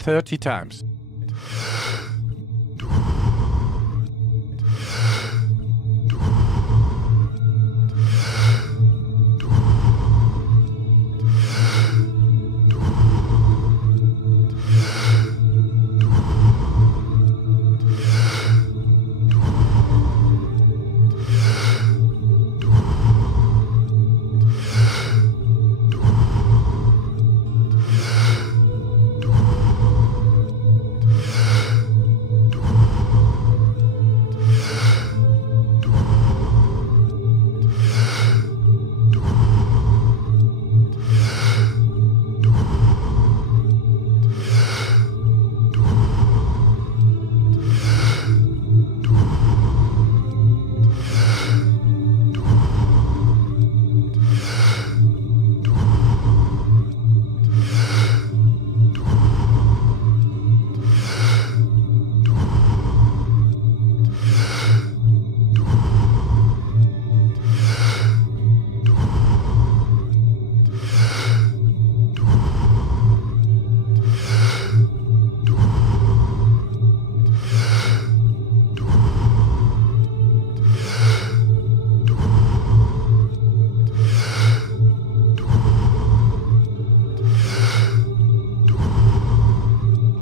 30 times.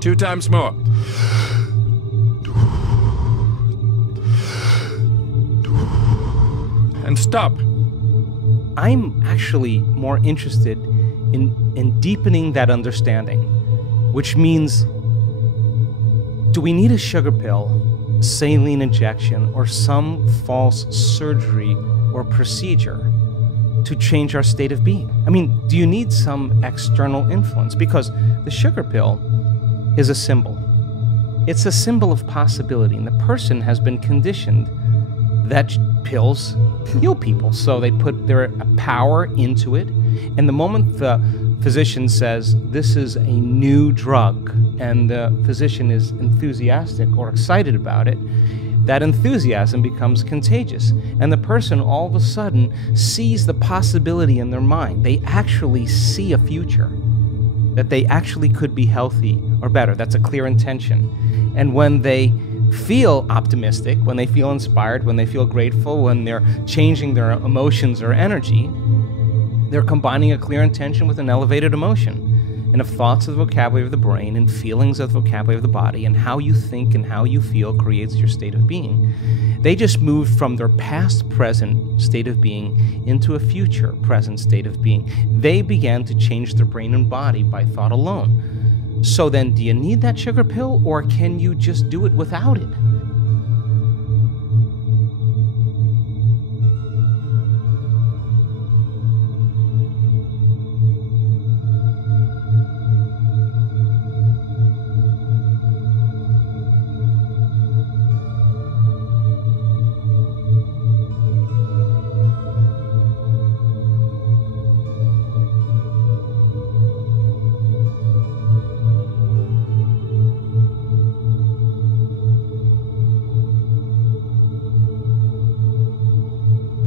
Two times more. And stop. I'm actually more interested in deepening that understanding, which means, do we need a sugar pill, saline injection, or some false surgery or procedure to change our state of being? I mean, do you need some external influence? Because the sugar pill is a symbol. It's a symbol of possibility, and the person has been conditioned that pills heal people. So they put their power into it, and the moment the physician says, this is a new drug, and the physician is enthusiastic or excited about it, that enthusiasm becomes contagious, and the person all of a sudden sees the possibility in their mind. They actually see a future, that they actually could be healthy or better. That's a clear intention. And when they feel optimistic, when they feel inspired, when they feel grateful, when they're changing their emotions or energy, they're combining a clear intention with an elevated emotion. And if thoughts of the vocabulary of the brain and feelings of the vocabulary of the body, and how you think and how you feel creates your state of being, they just moved from their past present state of being into a future present state of being. They began to change their brain and body by thought alone. So then, do you need that sugar pill, or can you just do it without it?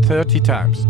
Thirty times.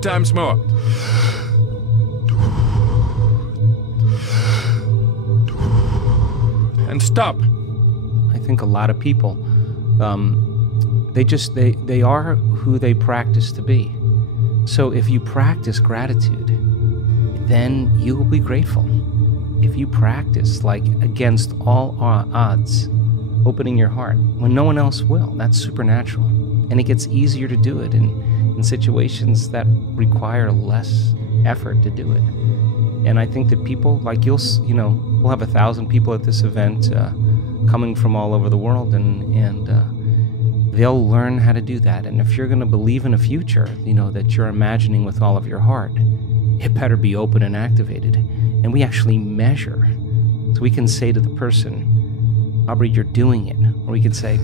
times more. And stop. I think a lot of people, they are who they practice to be. So if you practice gratitude, then you will be grateful. If you practice, like, against all odds, opening your heart when no one else will, that's supernatural. And it gets easier to do it in situations that require less effort to do it. And I think that people, like, we'll have 1,000 people at this event coming from all over the world, and they'll learn how to do that. And if you're going to believe in a future, that you're imagining with all of your heart, it better be open and activated. And we actually measure. So we can say to the person, Aubrey, you're doing it. Or we can say,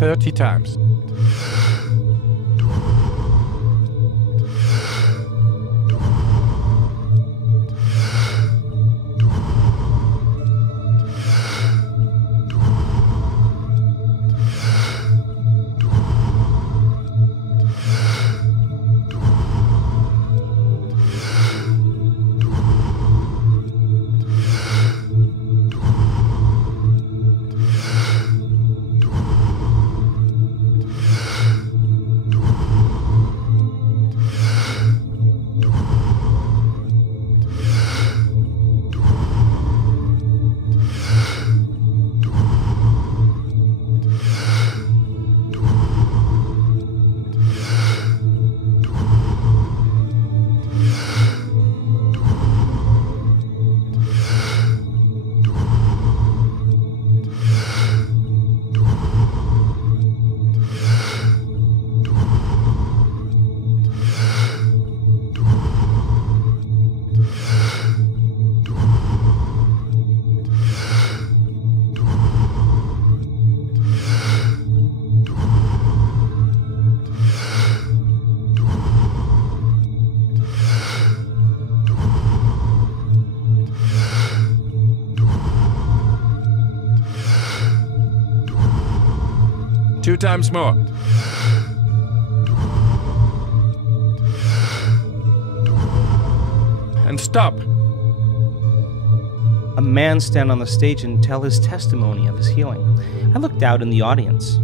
"30 times. Two times more. And stop. A man stand on the stage and tell his testimony of his healing. I looked out in the audience.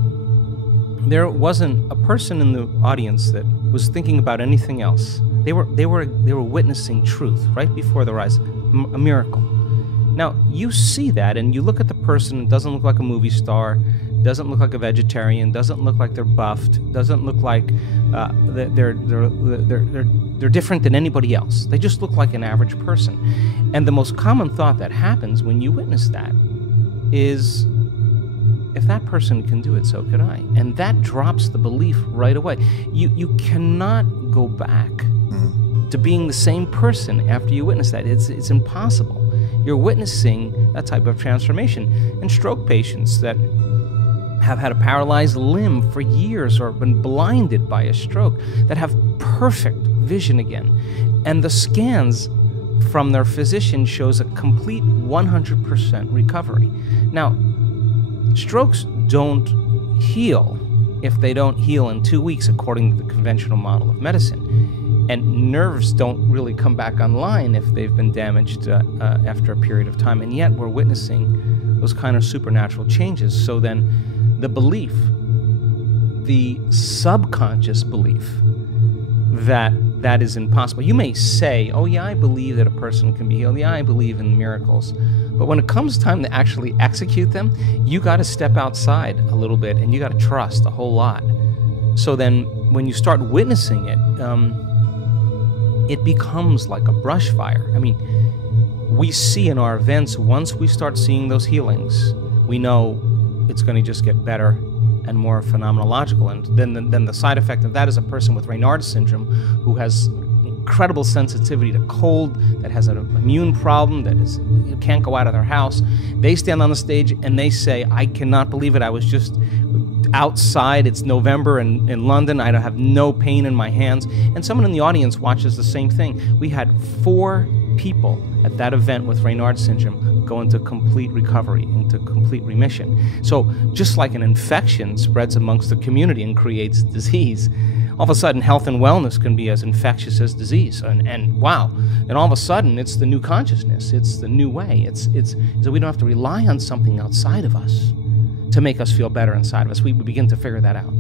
There wasn't a person in the audience that was thinking about anything else. They were witnessing truth right before their eyes, a miracle. Now, you see that and you look at the person, it doesn't look like a movie star, doesn't look like a vegetarian, doesn't look like they're buffed, doesn't look like they're different than anybody else. They just look like an average person. And the most common thought that happens when you witness that is, if that person can do it, so could I. And that drops the belief right away. You cannot go back to being the same person after you witness that. It's impossible. You're witnessing that type of transformation. And stroke patients that have had a paralyzed limb for years or been blinded by a stroke, that have perfect vision again. And the scans from their physician shows a complete 100% recovery. Now, strokes don't heal if they don't heal in 2 weeks, according to the conventional model of medicine. And nerves don't really come back online if they've been damaged after a period of time. And yet we're witnessing those kind of supernatural changes. So then the belief, the subconscious belief that that is impossible. You may say, oh yeah, I believe that a person can be healed. Yeah, I believe in miracles. But when it comes time to actually execute them, you got to step outside a little bit and you got to trust a whole lot. So then when you start witnessing it, it becomes like a brush fire. I mean, we see in our events, once we start seeing those healings, we know it's going to just get better and more phenomenological. And then the side effect of that is a person with Raynaud's syndrome who has incredible sensitivity to cold, that has an immune problem, that is, can't go out of their house. They stand on the stage and they say, I cannot believe it. I was just outside. It's November in London. I have no pain in my hands. And someone in the audience watches the same thing. We had 4 people at that event with Raynaud's syndrome go into complete recovery, into complete remission. So just like an infection spreads amongst the community and creates disease, all of a sudden health and wellness can be as infectious as disease. And wow, and all of a sudden it's the new consciousness, it's the new way. It's so we don't have to rely on something outside of us to make us feel better inside of us. We begin to figure that out.